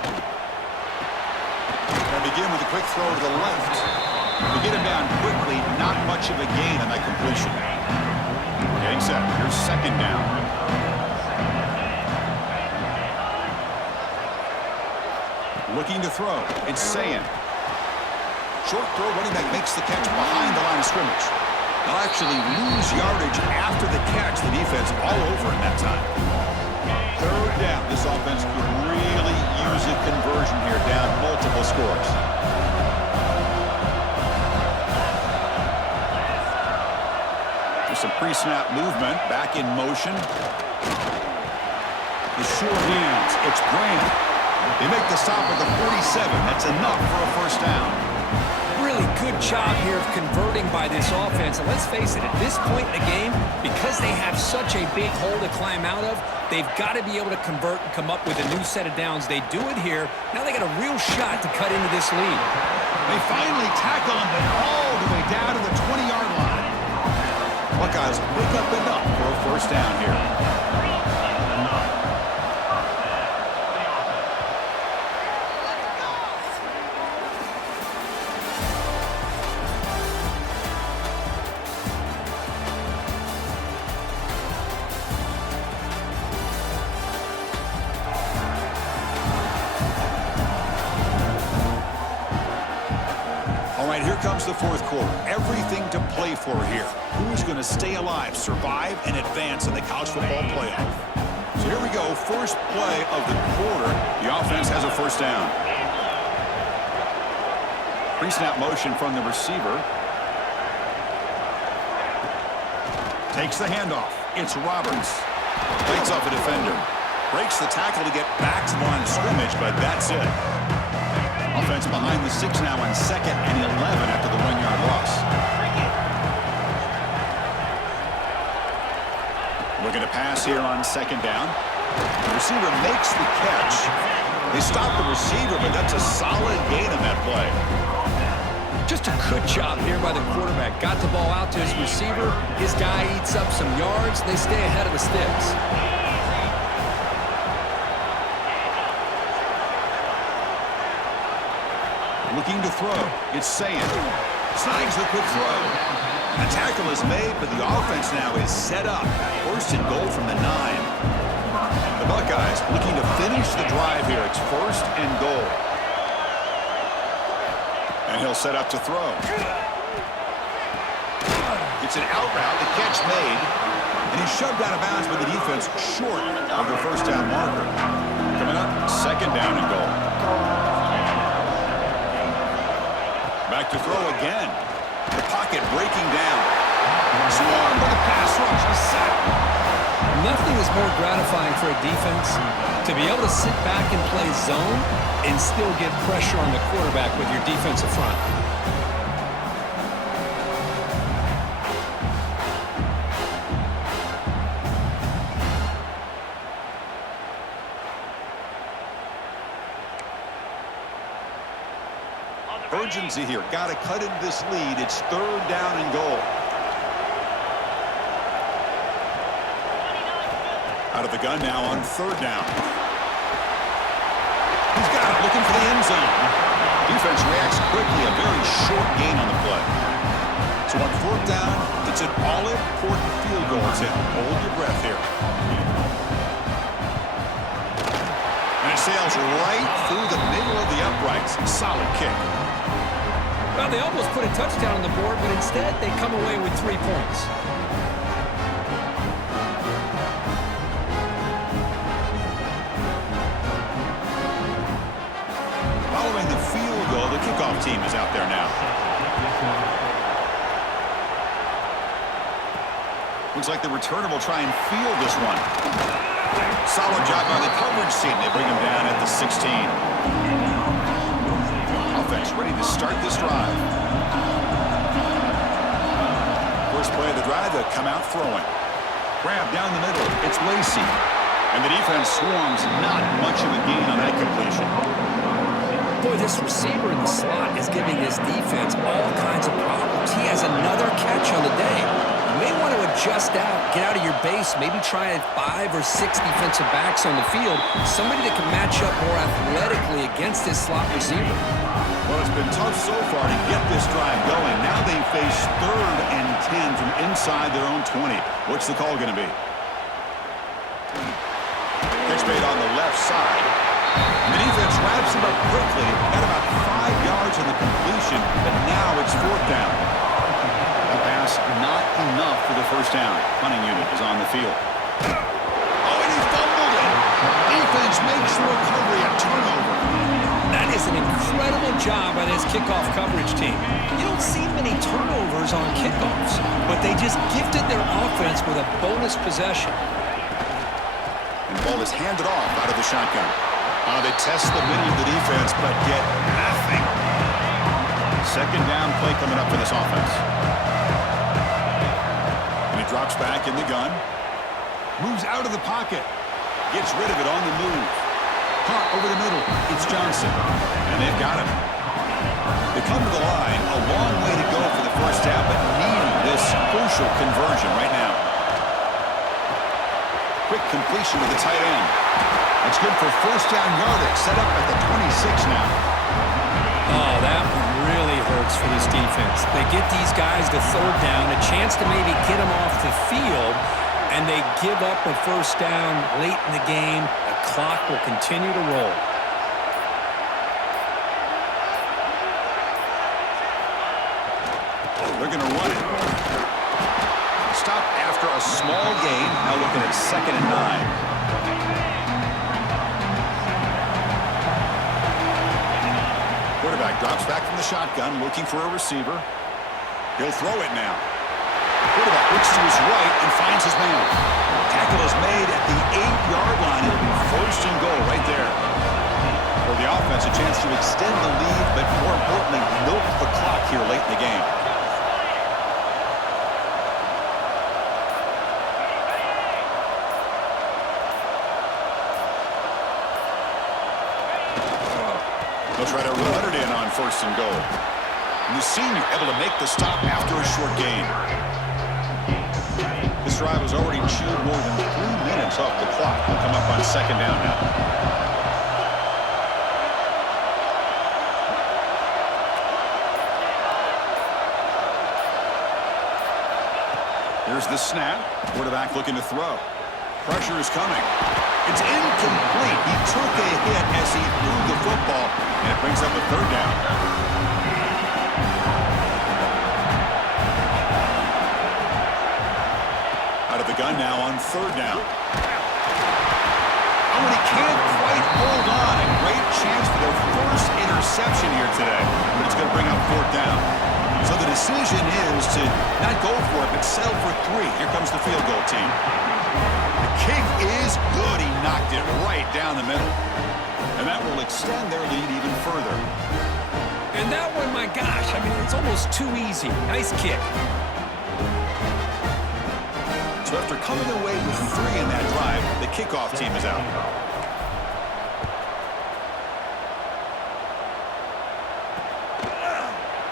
They begin with a quick throw to the left. They get him down quickly, not much of a gain on that completion. Getting set. Here's second down. Looking to throw. It's Sayin. Short throw, running back makes the catch behind the line of scrimmage. They'll actually lose yardage after the catch. The defense all over in that time. Third down. This offense could really emergency conversion here, down multiple scores. There's some pre-snap movement, back in motion. The short hands, it's Grant. They make the stop at the 47. That's enough for a first down. Really good job here of converting by this offense. And let's face it, at this point in the game, because they have such a big hole to climb out of, they've got to be able to convert and come up with a new set of downs. They do it here. Now they got a real shot to cut into this lead. They finally tackle him, but all the way down to the 20-yard line. Buckeyes pick up enough for a first down here. Here comes the fourth quarter. Everything to play for here. Who's going to stay alive, survive, and advance in the college football playoff? So here we go. First play of the quarter. The offense has a first down. Pre-snap motion from the receiver. Takes the handoff. It's Roberts. Fights off a defender. Breaks the tackle to get back to the line of scrimmage, but that's it. Offense behind the 6 now on 2nd and 11 after the 1-yard loss. Looking to pass here on 2nd down. The receiver makes the catch. They stop the receiver, but that's a solid gain on that play. Just a good job here by the quarterback. Got the ball out to his receiver. His guy eats up some yards. They stay ahead of the sticks. Looking to throw. It's Sayin. Snags the quick throw. A tackle is made, but the offense now is set up. First and goal from the 9. The Buckeyes looking to finish the drive here. It's first and goal. And he'll set up to throw. It's an out route. The catch made. And he's shoved out of bounds by the defense short of the first down marker. Coming up, 2nd down and goal. Back to throw again. The pocket breaking down. Swarmed by the pass rush. A sack. Nothing is more gratifying for a defense to be able to sit back and play zone and still get pressure on the quarterback with your defensive front. Urgency here. Got to cut into this lead. It's 3rd down and goal. Out of the gun now on 3rd down. He's got it, looking for the end zone. Defense reacts quickly. A very short gain on the play. So on 4th down, it's an all-important field goal attempt. Hold your breath here. And it sails right through the middle of the uprights. Solid kick. Well, they almost put a touchdown on the board, but instead they come away with 3 points. Following the field goal, the kickoff team is out there now. Looks like the returner will try and field this one. Solid job by the coverage team. They bring him down at the 16. Offense ready to start this drive. First play of the drive, they'll come out throwing. Grab down the middle. It's Lacey. And the defense swarms. Not much of a gain on that completion. Boy, this receiver in the slot is giving this defense all kinds of problems. He has another catch on the day. You may want to adjust out, get out of your base, maybe try 5 or 6 defensive backs on the field, somebody that can match up more athletically against this slot receiver. Well, it's been tough so far to get this drive going. Now they face 3rd and 10 from inside their own 20. What's the call going to be? Catch made on the left side. And the defense wraps him up quickly. Got about 5 yards on the completion, but now it's 4th down. The pass not enough for the first down. Punting unit is on the field. Oh, and he fumbled it. defense makes the recovery a turnover. That is an incredible job by this kickoff coverage team. You don't see many turnovers on kickoffs, but they just gifted their offense with a bonus possession. And the ball is handed off out of the shotgun. They test the middle of the defense, but get nothing. Second down play coming up for this offense. And he drops back in the gun. Moves out of the pocket. Gets rid of it on the move. Caught over the middle. It's Johnson. And they've got him. They come to the line. A long way to go for the first down, but needing this crucial conversion right now. Quick completion to the tight end. That's good for first down yardage. Set up at the 26 now. Oh, that one really hurts for this defense. They get these guys to third down, a chance to maybe get them off the field, and they give up a first down late in the game. The clock will continue to roll. They're going to run it. Stop after a small gain. Now looking at 2nd and 9. Quarterback drops back from the shotgun, looking for a receiver. He'll throw it now. Quarterback looks to his right and finds his man. Tackle is made at the 8-yard line. It'll be first and goal right there. For the offense, a chance to extend the lead, but more importantly, milk the clock here late in the game. They'll try to run it in on first and goal. And the senior able to make the stop after a short gain. This drive has already chewed more than 3 minutes off the clock. They'll come up on 2nd down now. Here's the snap. Quarterback looking to throw. Pressure is coming. It's incomplete. He took a hit as he threw the football, and it brings up a 3rd down. Out of the gun now on 3rd down. Oh, and he can't quite hold on. A great chance for their first interception here today, but it's going to bring up 4th down. So the decision is to not go for it, but settle for 3. Here comes the field goal team. The kick is good. He knocked it right down the middle. And that will extend their lead even further. And that one, my gosh, I mean, it's almost too easy. Nice kick. So after coming away with 3 in that drive, the kickoff team is out.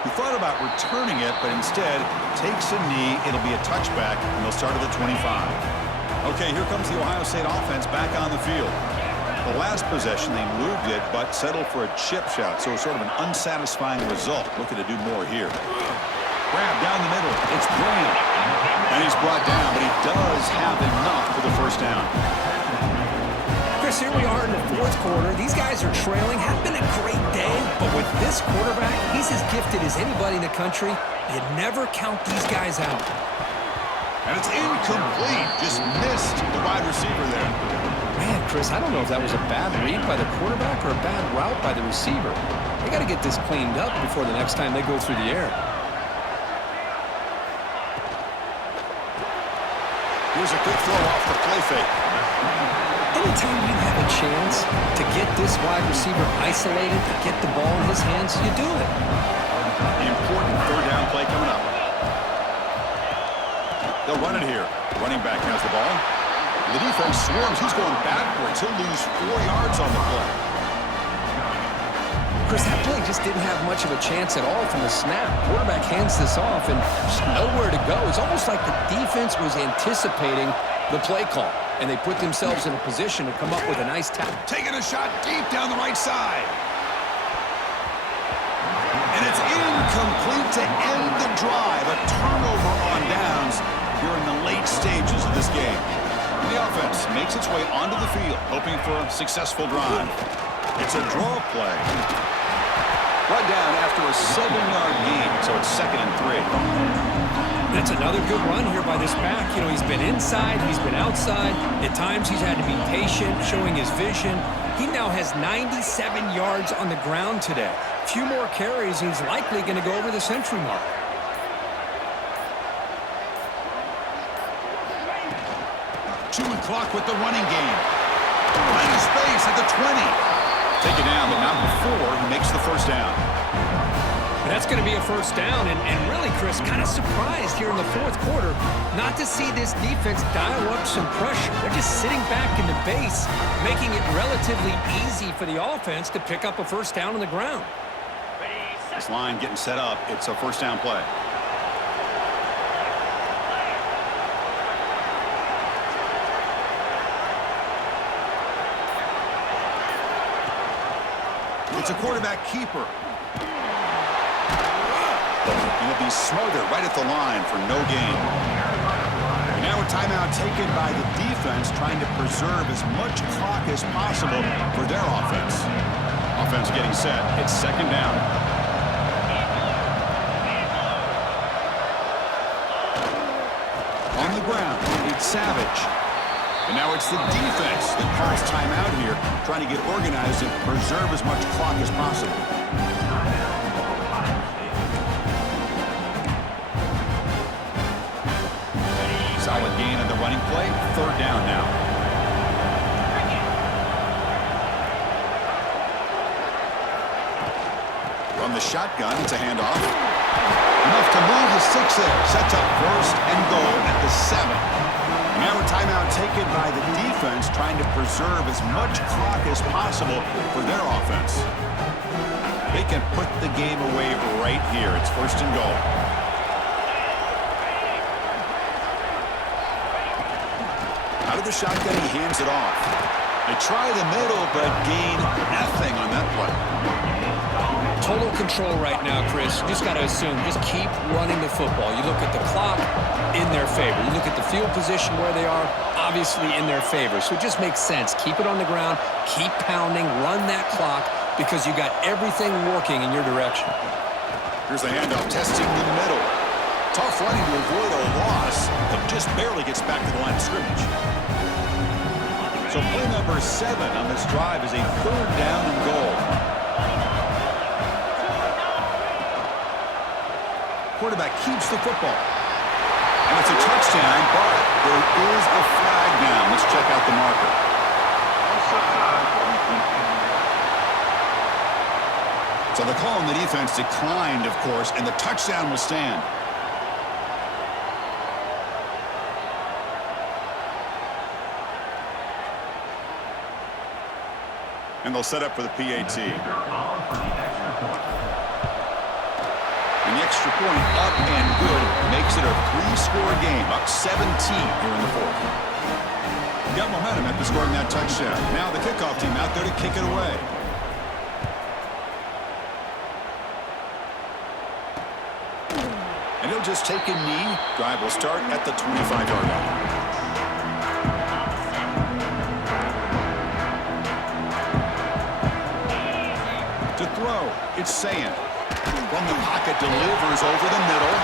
He thought about returning it, but instead takes a knee. It'll be a touchback, and they'll start at the 25. Okay, here comes the Ohio State offense back on the field. The last possession, they moved it, but settled for a chip shot, so sort of an unsatisfying result. Looking to do more here. Grab down the middle. It's Graham. And he's brought down, but he does have enough for the first down. Chris, here we are in the 4th quarter. These guys are trailing. Had been a great day, but with this quarterback, he's as gifted as anybody in the country. You never count these guys out. And it's incomplete. Just missed the wide receiver there. Man, Chris, I don't know if that was a bad read by the quarterback or a bad route by the receiver. They got to get this cleaned up before the next time they go through the air. Here's a quick throw off the play fake. Anytime you have a chance to get this wide receiver isolated, to get the ball in his hands, you do it. The important 3rd down play coming up. They'll run it here. Running back has the ball. The defense swarms. He's going backwards. He'll lose 4 yards on the play. Chris, that play just didn't have much of a chance at all from the snap. Quarterback hands this off and just nowhere to go. It's almost like the defense was anticipating the play call, and they put themselves in a position to come up with a nice tackle. Taking a shot deep down the right side. And it's incomplete to end the drive. A turnover on downs here in the late stages of this game. And the offense makes its way onto the field, hoping for a successful drive. It's a draw play. Brought down after a 7-yard gain, so it's 2nd and 3. That's another good run here by this back. You know, he's been inside, he's been outside. At times he's had to be patient, showing his vision. He now has 97 yards on the ground today. A few more carries, he's likely going to go over the century mark. Chewing clock with the running game. Line of space at the 20. Take it down, but not before he makes the first down. And that's going to be a first down, and really, Chris, kind of surprised here in the fourth quarter not to see this defense dial up some pressure. They're just sitting back in the base, making it relatively easy for the offense to pick up a first down on the ground. This line getting set up. It's a first down play. It's a quarterback keeper. And he'll be smothered right at the line for no gain. And now a timeout taken by the defense, trying to preserve as much clock as possible for their offense. Offense getting set. It's second down. On the ground, it's Savage. And now it's the defense that calls timeout here, trying to get organized and preserve as much clock as possible. Solid gain on the running play. Third down now. From the shotgun, it's a handoff. Enough to move the 6 there. Sets up first and goal at the 7. Now a timeout taken by the defense, trying to preserve as much clock as possible for their offense. They can put the game away right here. It's first and goal. Out of the shotgun, he hands it off. They try the middle, but gain nothing on that play. Total control right now, Chris. You just got to assume, just keep running the football. You look at the clock, in their favor. You look at the field position where they are, obviously in their favor. So it just makes sense. Keep it on the ground, keep pounding, run that clock, because you got everything working in your direction. Here's the handoff, testing the middle. Tough running to avoid a loss, but just barely gets back to the line of scrimmage. So play number 7 on this drive is a third down and goal. Quarterback keeps the football. And it's a touchdown, but there is a flag now. Let's check out the marker. So the call on the defense declined, of course, and the touchdown will stand. And they'll set up for the PAT. And the extra point up and good makes it a 3-score game, up 17 here in the fourth. Got momentum after scoring that touchdown. Now the kickoff team out there to kick it away. And he'll just take a knee. Drive will start at the 25-yard line. To throw, it's Sayin. From the pocket, delivers over the middle.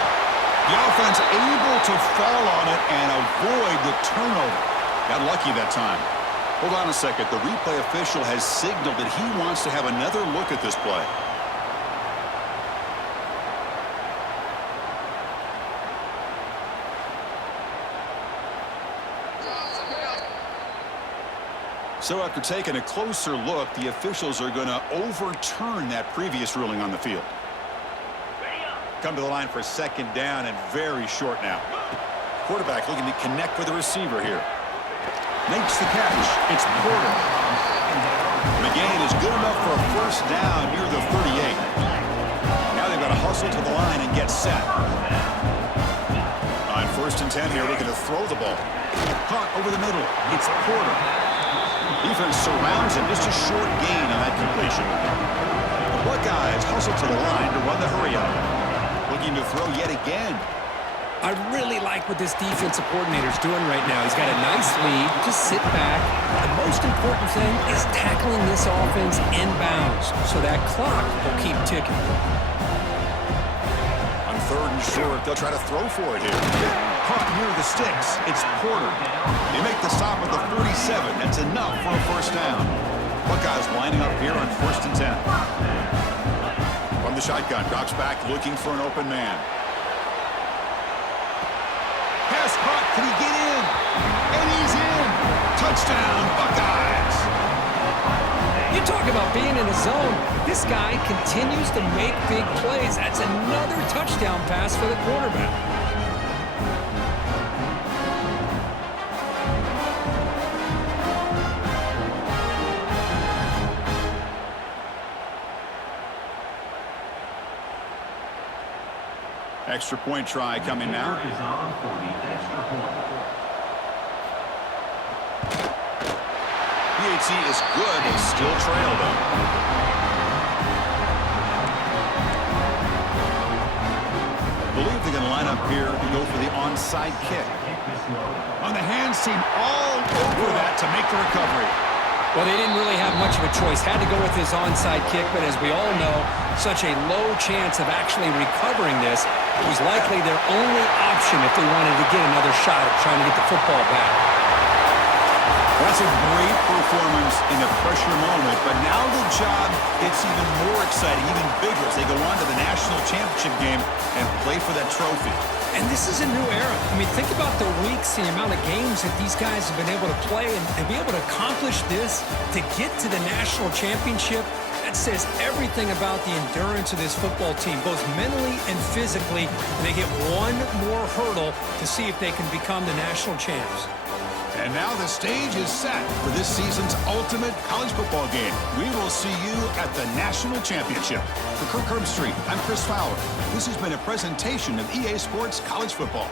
The offense able to fall on it and avoid the turnover. Got lucky that time. Hold on a second. The replay official has signaled that he wants to have another look at this play. So after taking a closer look, the officials are going to overturn that previous ruling on the field. Come to the line for second down and very short now. Quarterback looking to connect with the receiver here. Makes the catch. It's Porter. The gain is good enough for a first down near the 38. Now they've got to hustle to the line and get set. On first and 10 here, looking to throw the ball. Caught over the middle. It's Porter. Defense surrounds him. Just a short gain on that completion. The Buckeyes hustle to the line to run the hurry up. Looking to throw yet again. I really like what this defensive coordinator's doing right now. He's got a nice lead. Just sit back. The most important thing is tackling this offense inbounds so that clock will keep ticking. On 3rd and short. They'll try to throw for it here. Caught near the sticks. It's Porter. They make the stop at the 47. That's enough for a first down. Buckeyes lining up here on 1st and 10. From the shotgun, drops back looking for an open man. Pass caught. Can he get in? And he's in. Touchdown, Buckeyes. You talk about being in the zone. This guy continues to make big plays. That's another touchdown pass for the quarterback. Extra point try coming now. PHC is good. They still trail them. I believe they're going to line up here and go for the onside kick. On the hands team all over that to make the recovery. Well, they didn't really have much of a choice. Had to go with his onside kick, but as we all know, such a low chance of actually recovering this. It was likely their only option if they wanted to get another shot at trying to get the football back. That's a great performance in a pressure moment, but now the job gets even more exciting, even bigger as they go on to the national championship game and play for that trophy. And this is a new era. I mean, think about the weeks and the amount of games that these guys have been able to play and be able to accomplish this to get to the national championship. That says everything about the endurance of this football team, both mentally and physically. And they get one more hurdle to see if they can become the national champs. And now the stage is set for this season's ultimate college football game. We will see you at the national championship. For Kirk Herbstreit, I'm Chris Fowler. This has been a presentation of EA Sports College Football.